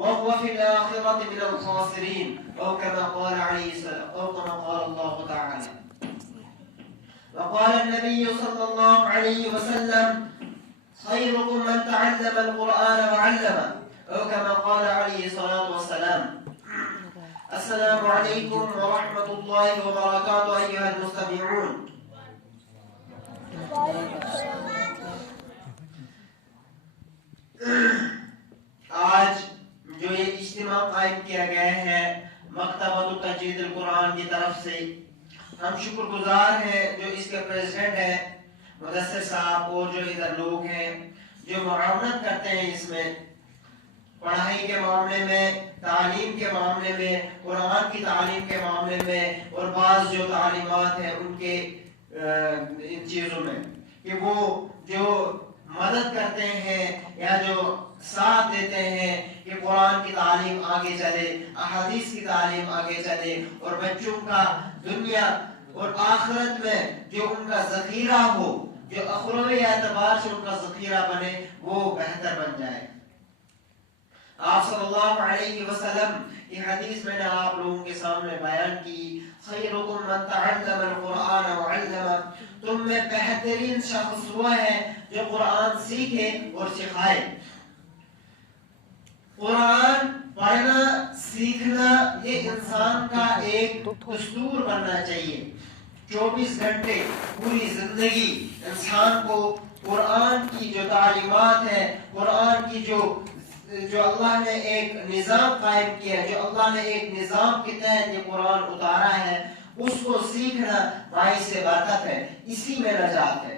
وهو في الآخرة من الخاسرين أو كما قال عليه السلام أو كما قال الله تعالى. وقال النبي صلى الله عليه وسلم خيركم من تعلم القرآن وعلمه أو كما قال عليه الصلاة والسلام. السلام عليكم ورحمة الله وبركاته أيها المستمعون. آج جو یہ اجتماع قائم کیا گیا ہے مکتبۃ تجوید القرآن کی طرف سے، ہم شکر گزار ہیں جو اس کے پریزیڈنٹ ہیں مدثر صاحب اور جو ادھر لوگ ہیں جو معاونت کرتے ہیں اس میں، پڑھائی کے معاملے میں، تعلیم کے معاملے میں، قرآن کی تعلیم کے معاملے میں، اور بعض جو تعلیمات ہیں ان کے ان چیزوں میں، کہ وہ جو مدد کرتے ہیں یا جو ساتھ دیتے ہیں کہ قرآن کی تعلیم آگے چلے، احادیث کی تعلیم آگے چلے، اور بچوں کا دنیا اور آخرت میں جو ان کا ذخیرہ ہو، جو اخروی اعتبار سے ان کا ذخیرہ بنے، وہ بہتر بن جائے۔ آپ صلی اللہ علیہ وسلم یہ حدیث میں نے آپ لوگوں کے سامنے بیان کی، خیرکم من تعلم القرآن وعلمہ، تم میں بہترین شخص وہ ہے جو قرآن سیکھے اور سکھائے۔ قرآن پڑھنا سیکھنا یہ انسان کا ایک دستور بننا چاہیے۔ 24 گھنٹے پوری زندگی انسان کو قرآن کی جو تعلیمات ہے، قرآن کی جو اللہ نے ایک نظام قائم کیا، جو اللہ نے ایک نظام کے تحت یہ قرآن اتارا ہے، اس کو سیکھنا باعث برکت ہے، اسی میں نجات ہے۔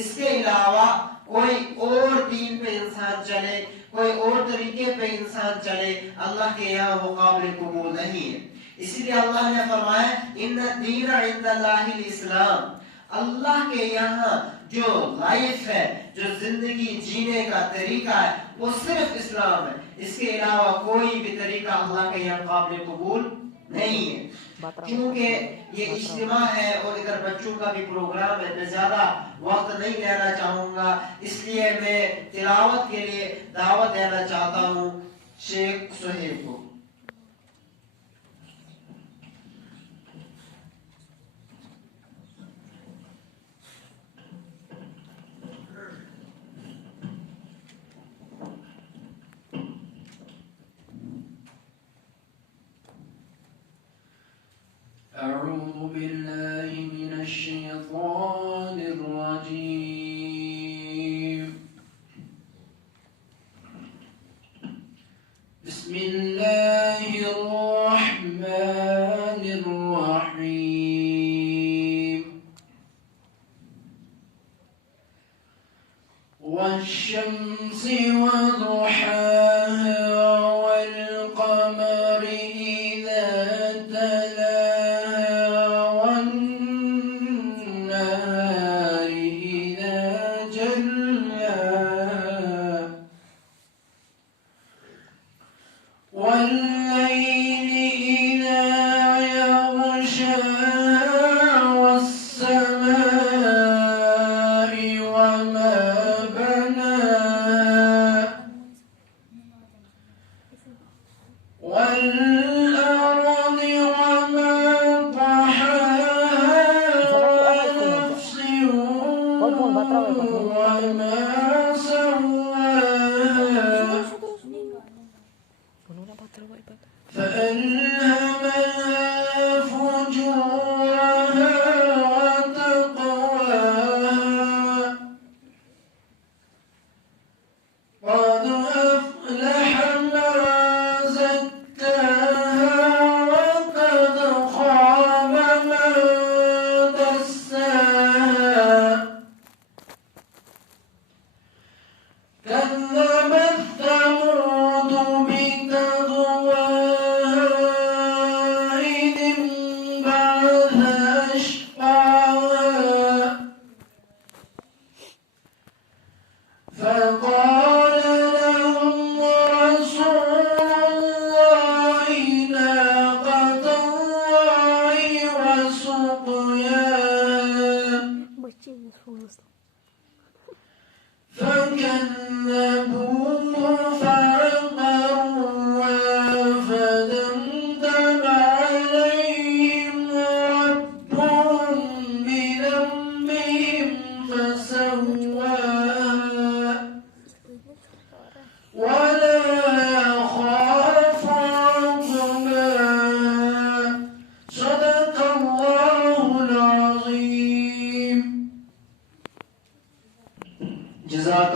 اس کے علاوہ کوئی اور دین پہ انسان چلے، کوئی اور طریقے پہ انسان چلے، اللہ کے یہاں وہ قابل قبول نہیں ہے۔ اسی لیے اللہ نے فرمایا ان الدین عند اللہ الاسلام، اللہ کے یہاں جو لائف ہے، جو زندگی جینے کا طریقہ ہے، وہ صرف اسلام ہے۔ اس کے علاوہ کوئی بھی طریقہ اللہ کے یہاں قابل قبول نہیں ہے۔ کیونکہ یہ اجتماع ہے اور ادھر بچوں کا بھی پروگرام ہے، میں زیادہ وقت نہیں لینا چاہوں گا، اس لیے میں تلاوت کے لیے دعوت دینا چاہتا ہوں شیخ سہیل کو۔ أعوذ بالله من الشيطان الرجيم. بسم الله الرحمن الرحيم. والشمس وضحاها والقمر إذا تلاها والنهار إذا جلاها والليل إذا يغشاها والسماء وما بناها والأرض وما طحاها ونفس وما سواها فألهمها فجورها وتقواها قد أفلح من زكاها وقد خاب من دساها كذبت ثمود بتقواها إذ انبعث ولا يخاف عقباه. صدق الله العظيم. جزاك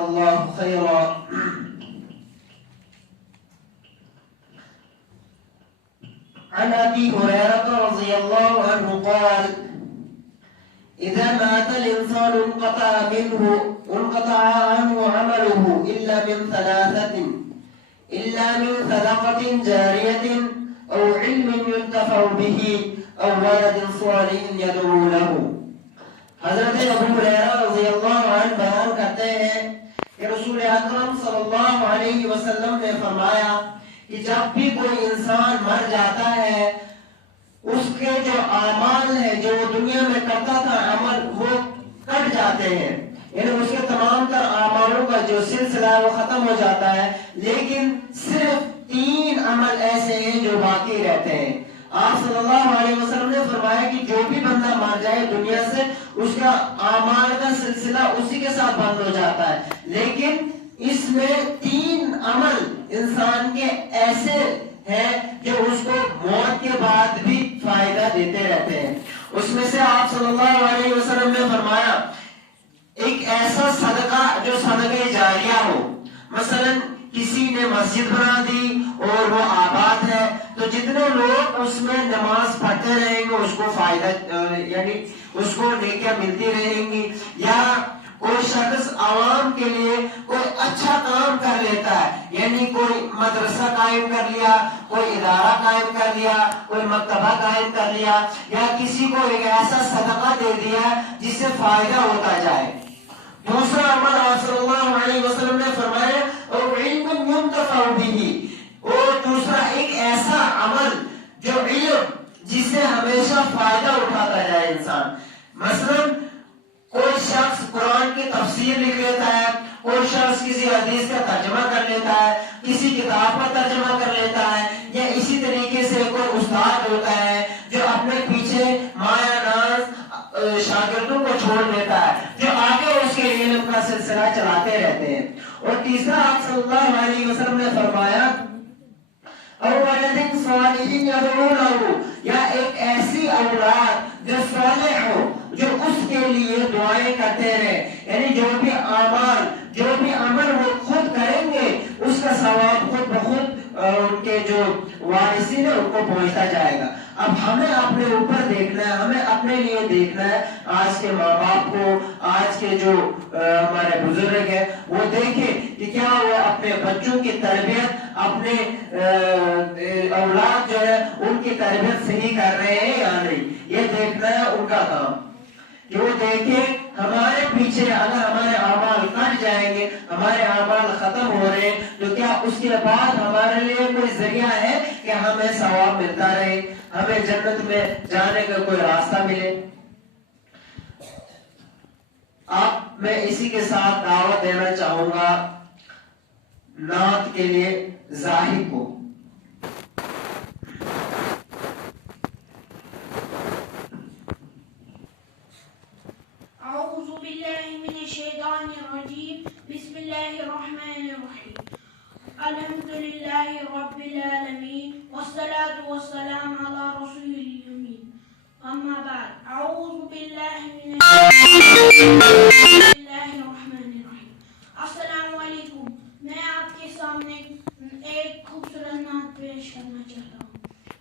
الله خيرا. عن أبي هريرة رضي الله عنه قال: إذا مات الإنسان انقطع عنه عمله إلا من صدقة جارية أو علم ينتفع به أو ولد صالح يدعو له. حضرت ابو ہریرہ رضی اللہ عنہ بیان کرتے ہیں کہ رسول اکرم صلی اللہ علیہ وسلم نے فرمایا کہ جب بھی کوئی انسان مر جاتا ہے، اس کے جو اعمال ہیں، جو دنیا میں کرتا تھا عمل، وہ کٹ جاتے ہیں، یعنی اس کے تمام تر اعمالوں کا جو سلسلہ ہے وہ ختم ہو جاتا ہے، لیکن صرف 3 عمل ایسے ہیں جو باقی رہتے ہیں. آپ صلی اللہ علیہ وسلم نے فرمایا کہ جو بھی بندہ مر جائے دنیا سے، اس کا اعمال کا سلسلہ اسی کے ساتھ بند ہو جاتا ہے، لیکن اس میں 3 عمل انسان کے ایسے ہیں جو اس کو موت کے بعد بھی فائدہ دیتے رہتے ہیں. اس میں سے آپ صلی اللہ علیہ وسلم نے فرمایا ایک ایسا صدقہ جو صدقہ جاریہ ہو. مثلا کسی نے مسجد بنا دی اور وہ آباد ہے، تو جتنے لوگ اس میں نماز پڑھتے رہیں گے اس کو فائدہ، یعنی اس کو نیکیاں ملتی رہیں گی. یا کوئی شخص عوام کے لیے کوئی اچھا کام کر لیتا ہے، یعنی کوئی مدرسہ قائم کر لیا، کوئی ادارہ قائم کر لیا، کوئی مکتبہ قائم کر لیا، یا کسی کو ایک ایسا صدقہ دے دیا جس سے فائدہ ہوتا جائے. دوسرا عمل آپ صلی اللہ علیہ وسلم نے فرمایا اور علم ينتفع به، اور دوسرا ایک ایسا عمل جو علم جس سے ہمیشہ فائدہ اٹھاتا جائے انسان. مثلا کوئی شخص قرآن کی تفسیر لکھ لیتا ہے، کوئی شخص کسی حدیث کا ترجمہ کر لیتا ہے، کسی کتاب کا ترجمہ کر لیتا ہے، یا اسی طریقے سے کوئی استاد ہوتا ہے جو اپنے پیچھے مایا ناز شاگردوں کو چھوڑ دیتا ہے، جو آگے اس کے علم کا سلسلہ چلاتے رہتے ہیں. اور تیسرا آپ صلی اللہ علیہ وسلم نے فرمایا اور ولد صالح يدعو له، یا ایک ایسی اولاد جو صالح ہو، جو اس کے لیے دعائیں کرتے رہے، یعنی جو بھی اعمال، جو بھی عمل وہ خود کریں گے اس کا ثواب خود بخود ان کے جو وارثین ہیں ان کو پہنچتا جائے گا. اب ہمیں اپنے اوپر دیکھنا ہے، ہمیں اپنے لیے دیکھنا ہے. آج کے ماں باپ کو، آج کے جو ہمارے بزرگ ہیں، وہ دیکھیں کہ کیا وہ اپنے بچوں کی تربیت، اپنے اولاد جو ہے ان کی تربیت صحیح کر رہے ہیں یا نہیں. یہ دیکھنا ہے ان کا کام، کہ وہ دیکھیں ہمارے پیچھے اگر ہمارے اعمال کٹ جائیں گے، ہمارے اعمال ختم ہو رہے ہیں، تو کیا اس کے بعد ہمارے لیے کوئی ذریعہ ہے کہ ہمیں ثواب ملتا رہے، ہمیں جنت میں جانے کا کوئی راستہ ملے. میں اسی کے ساتھ دعوت دینا چاہوں گا نعت کے لیے زاہد کو. اعوذ باللہ من الشیطان الرجیم. بسم اللہ الرحمن الرحیم. الحمدللہ رب العالمین والصلاة والسلام علی رسول الامین. اما بعد، اعوذ باللہ من الرحمن الرحیم. السلام علیکم. میں آپ کے سامنے ایک خوبصورت نعت پیش کرنا چاہتا ہوں.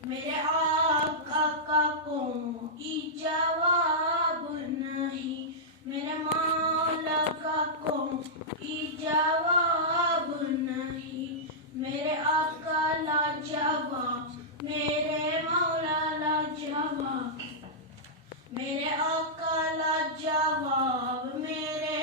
میرے آقا کا کوئی جواب نہیں، میرے مولا کا کوئی جواب نہیں، میرے آقا لاجواب، میرے مولا لاجواب، میرے آقا لاجواب، میرے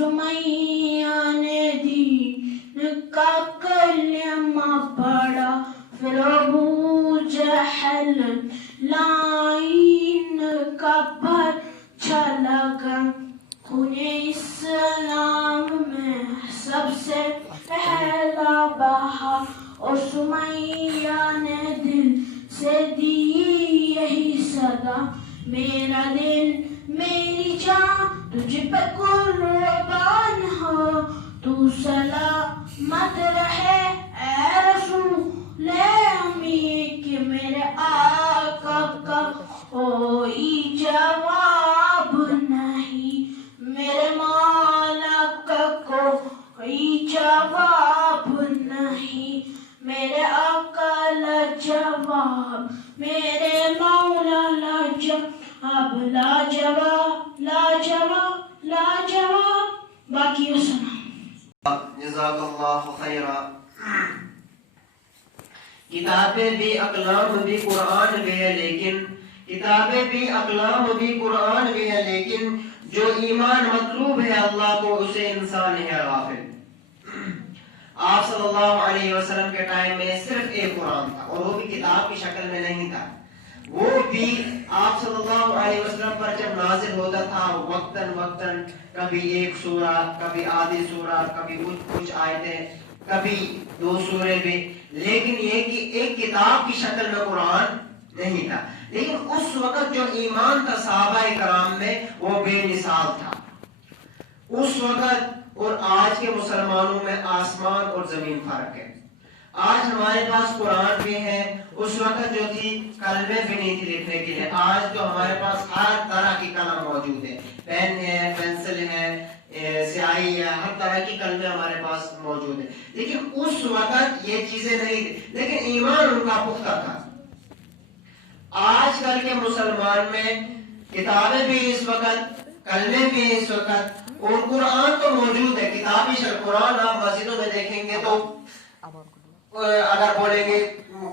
سمیہ نے دین کا کلمہ پڑھا پھر ابو جہل لائن کا پرچہ لگا خون اسلام میں سب سے پہلا بہا اور سمیہ نے دل سے دی یہی صدا میرا دل میری جان تجھ پہ قربان ہو تو سلامت رہے اے رسول امی کہ میرے آقا کا کوئی جواب نہیں میرے مولا کا کوئی جواب نہیں میرے آقا لاجواب میرے مولا لاجواب لاجواب لاجواب لاجواب باقی سنا جزاک اللہ خیرہ. کتابیں بھی اقلام بھی قرآن بھی ہے لیکن کتابیں بھی اقلام بھی قرآن بھی ہے لیکن جو ایمان مطلوب ہے اللہ کو اسے انسان ہے غافل. آپ صلی اللہ علیہ وسلم کے ٹائم میں صرف ایک قرآن تھا اور وہ بھی کتاب کی شکل میں نہیں تھا. وہ بھی آپ صلی اللہ علیہ وسلم پر جب نازل ہوتا تھا وقتاً وقتاً کبھی ایک سورہ کبھی آدھی سورہ کبھی کچھ آیتیں کبھی 2 سورے بھی لیکن یہ کہ ایک کتاب کی شکل میں قرآن نہیں تھا. لیکن اس وقت جو ایمان تھا صحابہ کرام میں وہ بے مثال تھا. اس وقت اور آج کے مسلمانوں میں آسمان اور زمین فرق ہے. آج ہمارے پاس قرآن بھی ہے اس وقت جو تھی کلمے بھی نہیں تھی لکھنے کے لیے. آج تو ہمارے پاس ہر طرح کی قلم موجود ہے پین ہے پینسل ہے سیاہی ہے ہر طرح کی قلمیں ہمارے پاس موجود ہے. لیکن اس وقت یہ چیزیں نہیں تھی لیکن ایمان ان کا پختہ تھا. آج کل کے مسلمان میں کتابیں بھی اس وقت کلمے بھی اس وقت اور قرآن تو موجود ہے کتابی شکل. قرآن آپ مسجدوں میں دیکھیں گے تو اگر بولیں گے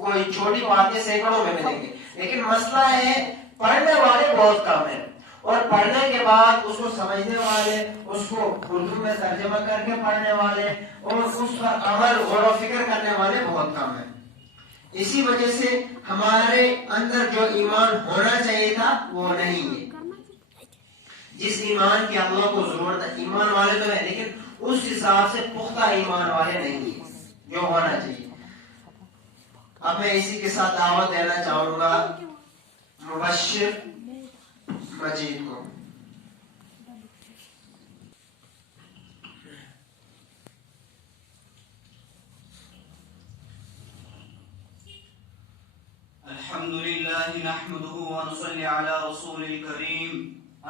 کوئی چھوٹی باتیں سینکڑوں میں ملیں گے لیکن مسئلہ ہے پڑھنے والے بہت کم ہیں اور پڑھنے کے بعد اس کو سمجھنے والے اس کو اردو میں ترجمہ کر کے پڑھنے والے اور اس پر عمل غور و فکر کرنے والے بہت کم ہیں. اسی وجہ سے ہمارے اندر جو ایمان ہونا چاہیے تھا وہ نہیں ہے. جس ایمان کی اللہ کو ضرورت ہے ایمان والے تو ہے لیکن اس حساب سے پختہ ایمان والے نہیں ہیں جو ہونا چاہیے. اب میں اسی کے ساتھ دعوت دینا چاہوں گا مبشر مجید کو. الحمد لله نحمده ونصلي على رسول الكريم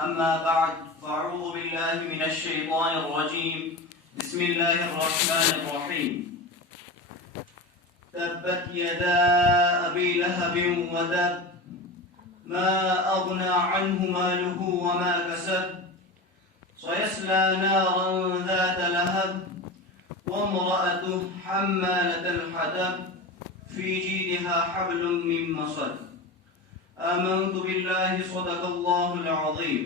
أما بعد فأعوذ بالله من الشيطان الرجيم بسم الله الرحمن الرحيم تبت يدا أبي لهب وتب ما أغنى عنه ماله وما كسب سيصلى نارا ذات لهب وامرأته حمالة الحطب في جيدها حبل من مسد آمنت بالله صدق الله العظيم.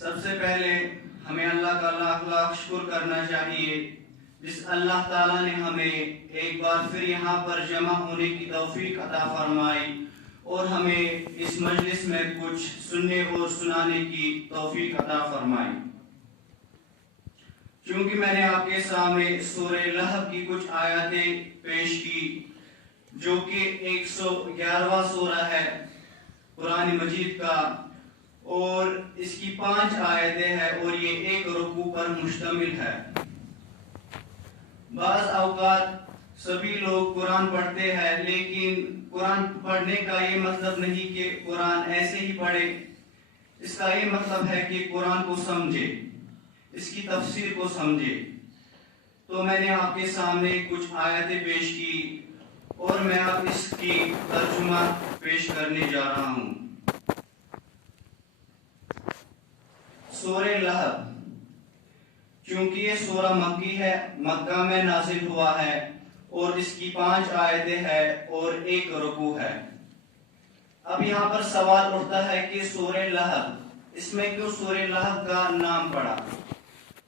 سب سے پہلے ہمیں اللہ کا لاکھ لاکھ شکر کرنا چاہیے جس اللہ تعالیٰ نے ہمیں ایک بار پھر یہاں پر جمع ہونے کی توفیق عطا فرمائی اور ہمیں اس مجلس میں کچھ سننے اور سنانے کی توفیق عطا فرمائی. چونکہ میں نے آپ کے سامنے سورہ لہب کی کچھ آیاتیں پیش کی جو کہ 111واں سورہ ہے قرآن مجید کا اور اس کی 5 آیتیں ہیں اور یہ ایک رکوع پر مشتمل ہے. بعض اوقات سبھی لوگ قرآن پڑھتے ہیں لیکن قرآن پڑھنے کا یہ مطلب نہیں کہ قرآن ایسے ہی پڑھے. اس کا یہ مطلب ہے کہ قرآن کو سمجھے اس کی تفسیر کو سمجھے. تو میں نے آپ کے سامنے کچھ آیتیں پیش کی اور میں اب اس کی ترجمہ پیش کرنے جا رہا ہوں. سورہ لہب چونکہ یہ سورہ مکی ہے مکہ میں نازل ہوا ہے اور اس کی 5 آیتیں ہیں اور 1 رکوع ہے. اب یہاں پر سوال اٹھتا ہے کہ سورہ لہب اس میں کیوں سورہ لہب کا نام پڑا؟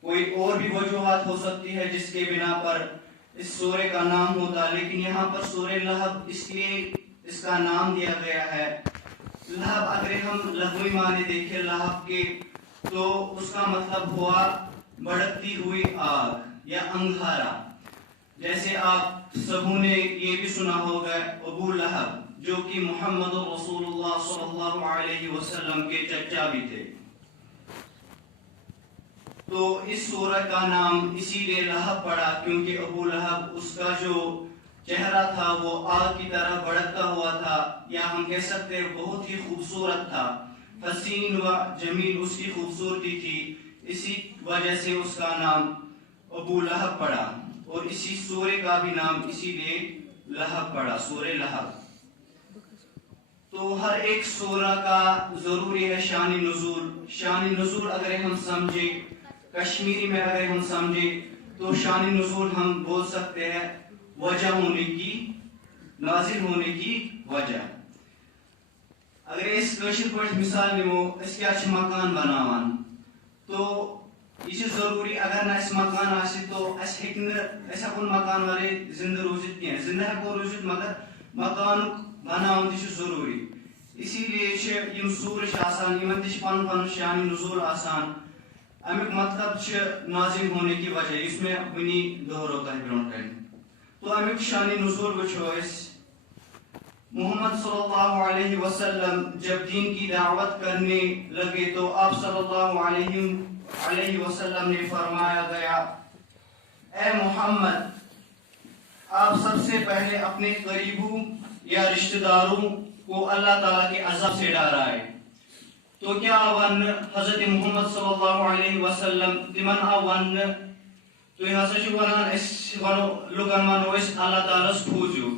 کوئی اور بھی وجوہات ہو سکتی ہے جس کے بنا پر اس سورے کا نام ہوتا، لیکن یہاں پر سورہ لہب اس لیے اس کا نام دیا گیا ہے۔ لہب اگر ہم لغوی معنی دیکھیں لہب کے تو اس کا مطلب ہوا بھڑکتی ہوئی آگ یا انگارہ۔ جیسے آپ سبوں نے یہ بھی سنا ہوگا ابو لہب جو کہ محمد رسول اللہ صلی اللہ علیہ وسلم کے چچا بھی تھے، تو اس سورہ کا نام اسی لیے لہب پڑا کیونکہ ابو لہب اس کا جو چہرہ تھا وہ آگ کی طرح بھڑکتا ہوا تھا، یا ہم کہہ سکتے ہیں بہت ہی خوبصورت تھا، حسین و جمیل اس کی خوبصورتی تھی، اسی وجہ سے اس کا نام ابو لہب پڑا، اور اسی سورے کا بھی نام اسی لیے لہب پڑا، سورہ لہب۔ تو ہر ایک سورہ کا ضروری ہے شان نزول۔ شان نزول اگر ہم سمجھے کشمیری میں اگر ہم سمجھے تو شان نزول ہم بول سکتے ہیں وجہ ہونے کی، نازل ہونے کی وجہ۔ اگر اس کشمیر پر مثال نمو اس کیا مکان بناوان تو یہ ضروری اگر نہ اس مکان آسی تو اس ہیکن مکان والے زندہ روزت کی زندہ ہیکو روزت مگر مکان بناون تہ ضروری، اسی لیے یم سور آسان یمن تہ پن پن شان نزول آسان، امیک مطلب نازل ہونے کی وجہ اس میں ونی دہرو تہ برونٹ کن۔ تو امیک شان نزول وچھو اس محمد صلی اللہ علیہ وسلم جب دین کی دعوت کرنے لگے تو آپ صلی اللہ علیہ وسلم نے فرمایا گیا، اے محمد آپ سب سے پہلے اپنے قریبوں یا رشتہ داروں کو اللہ تعالیٰ کے عذاب سے ڈرائے۔ تو کیا ون حضرت محمد صلی اللہ علیہ وسلم تمن ون تو ہسا ونان اس ونو لوکن ونو اس اللہ تعالیٰ کھوجو،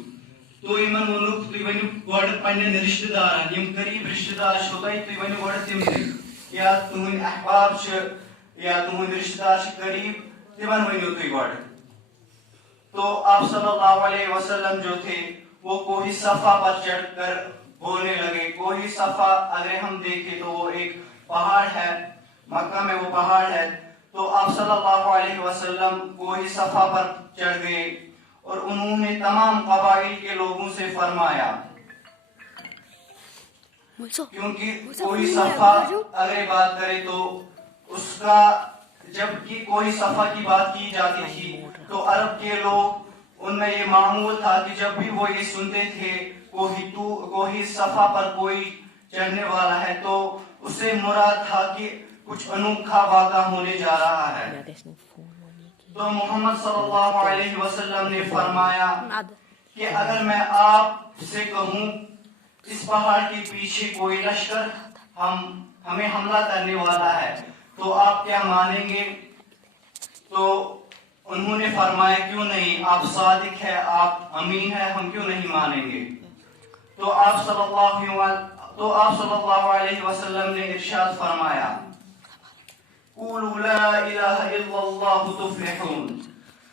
تو یمن ونوک تھی ونو گوڑ پنن رشتہ دارن یم قریب رشتہ دار چھو تھی ونو گوڑ تم یا تہند احباب یا تہند رشتہ دار قریب تمن ونو تھی گوڑ۔ تو آپ صلی اللہ علیہ وسلم جو تھے وہ کوہ صفا پر چڑھ کر بولنے لگے۔ کوہ صفا اگر ہم دیکھیں تو وہ ایک پہاڑ ہے، مکہ میں وہ پہاڑ ہے، تو آپ صلی اللہ علیہ وسلم کوہ صفا پر چڑھ گئے اور انہوں نے تمام قبائل کے لوگوں سے فرمایا، کیونکہ کوہ صفا اگر بات کرے تو اس کا جب کہ کوہ صفا کی بات کی جاتی تھی تو عرب کے لوگ ان میں یہ معمول تھا کہ جب بھی وہ یہ سنتے تھے کوہ صفا پر کوئی چڑھنے والا ہے تو اس سے مراد تھا کہ کچھ انوکھا واقعہ ہونے جا رہا ہے۔ تو محمد صلی اللہ علیہ وسلم نے فرمایا کہ اگر میں آپ سے کہوں اس پہاڑ کے پیچھے کوئی لشکر ہمیں حملہ کرنے والا ہے تو آپ کیا مانیں گے؟ تو انہوں نے فرمایا کیوں نہیں، آپ صادق ہے، آپ امین ہے، ہم کیوں نہیں مانیں گے؟ تو آپ صلی اللہ علیہ وسلم نے ارشاد فرمایا، قولوا لا الہ الا اللہ تفلحون۔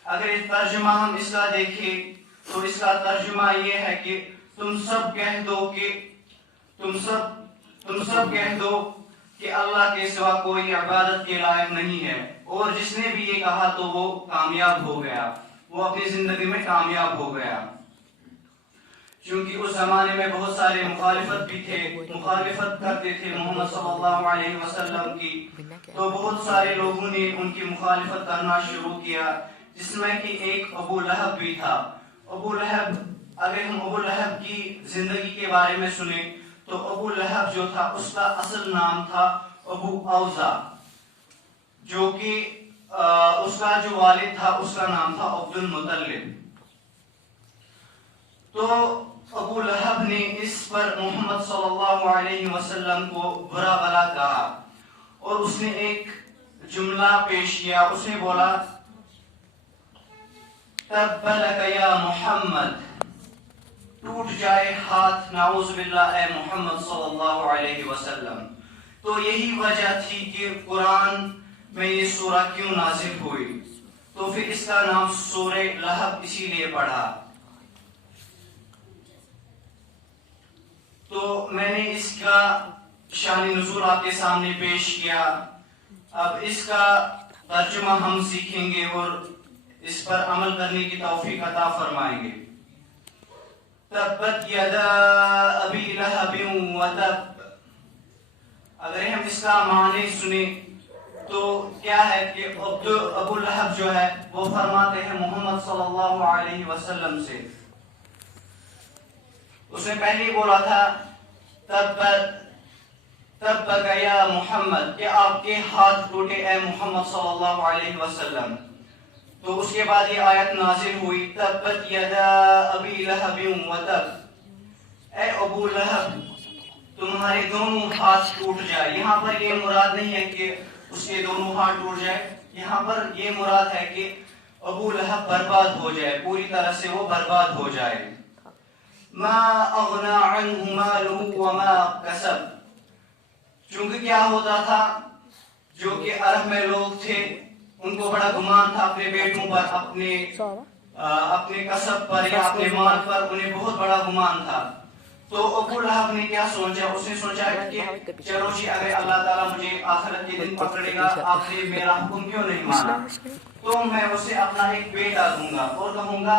اگر اس ترجمہ ہم اس کا دیکھیں تو اس کا ترجمہ یہ ہے کہ تم سب کہہ دو کہ اللہ کے سوا کوئی عبادت کے لائق نہیں ہے، اور جس نے بھی یہ کہا تو وہ کامیاب ہو گیا، وہ اپنی زندگی میں کامیاب ہو گیا۔ چونکہ اس زمانے میں بہت سارے مخالفت بھی تھے، مخالفت کرتے تھے محمد صلی اللہ علیہ وسلم کی، تو بہت سارے لوگوں نے ان کی مخالفت کرنا شروع کیا، جس میں کہ ایک ابو لہب بھی تھا۔ ابو لہب اگر ہم ابو لہب کی زندگی کے بارے میں سنیں تو ابو لہب جو تھا اس کا اصل نام تھا ابو اوزا، جو کہ اس کا جو والد تھا اس کا نام تھا عبد المطلب۔ تو ابو لہب نے اس پر محمد صلی اللہ علیہ وسلم کو برا بھلا کہا اور اس نے ایک جملہ پیش کیا، اس نے بولا تب لک یا محمد، ٹوٹ جائے ہاتھ نعوذ باللہ اے محمد صلی اللہ علیہ وسلم۔ تو یہی وجہ تھی کہ قرآن میں یہ سورہ کیوں نازل ہوئی، تو پھر اس کا نام سورہ لہب اسی لیے پڑھا۔ تو میں نے اس کا شان نزول آپ کے سامنے پیش کیا. اب اس کا ترجمہ ہم سیکھیں گے اور اس پر عمل کرنے کی توفیق عطا فرمائیں گے. تبت یدا ابی لہب وتب. اگر ہم اس کا معنی سنیں تو کیا ہے کہ ابو لہب جو ہے وہ فرماتے ہیں محمد صلی اللہ علیہ وسلم سے. اس نے پہلے بولا تھا تبک یا محمد, کہ آپ کے ہاتھ ٹوٹے اے محمد صلی اللہ علیہ وسلم. تو اس کے بعد یہ آیت نازل ہوئی تبت یدا ابی لہب وتب, اے ابو لہب تمہارے دونوں ہاتھ ٹوٹ جائے. یہاں پر یہ مراد نہیں ہے کہ اس کے دونوں ہاتھ ٹوٹ جائے, یہاں پر یہ مراد ہے کہ ابو لہب برباد ہو جائے, پوری طرح سے وہ برباد ہو جائے. ما اغنى عنه ماله وما کسب. چونکہ کیا ہوتا تھا, جو کہ عرب میں لوگ تھے ان کو بڑا گمان تھا اپنے بیٹوں پر, اپنے کسب پر یا اپنے مال پر, انہیں بہت بڑا گمان تھا. تو ابو لہب نے کیا سوچا, اس نے سوچا کہ چلو جی اگر اللہ تعالیٰ مجھے آخرت کے دن پکڑے گا, آپ نے میرا حکم کیوں نہیں مانا, تو میں اسے اپنا ایک بیٹا دوں گا اور کہوں گا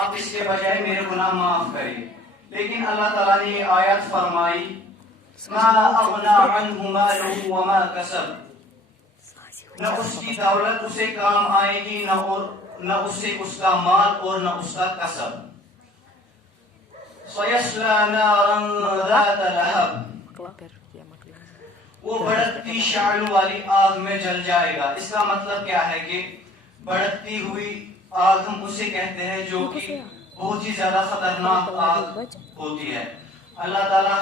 آپ اس کے بجائے میرے گناہ معاف کریں. لیکن اللہ تعالیٰ نے یہ آیت فرمائی ما اغنى عنه ماله وما کسب. نہ اس کی دولت اسے کام آئے گی, نہ اسے اس کا مال اور نہ اس کا کسب. سيصلى نارا ذات لهب, وہ بھڑکتی شعلوں والی آگ میں جل جائے گا. اس کا مطلب کیا ہے کہ بھڑکتی ہوئی آگ ہم اسے کہتے ہیں جو کہ بہت ہی زیادہ خطرناک آگ ہوتی ہے. اللہ تعالیٰ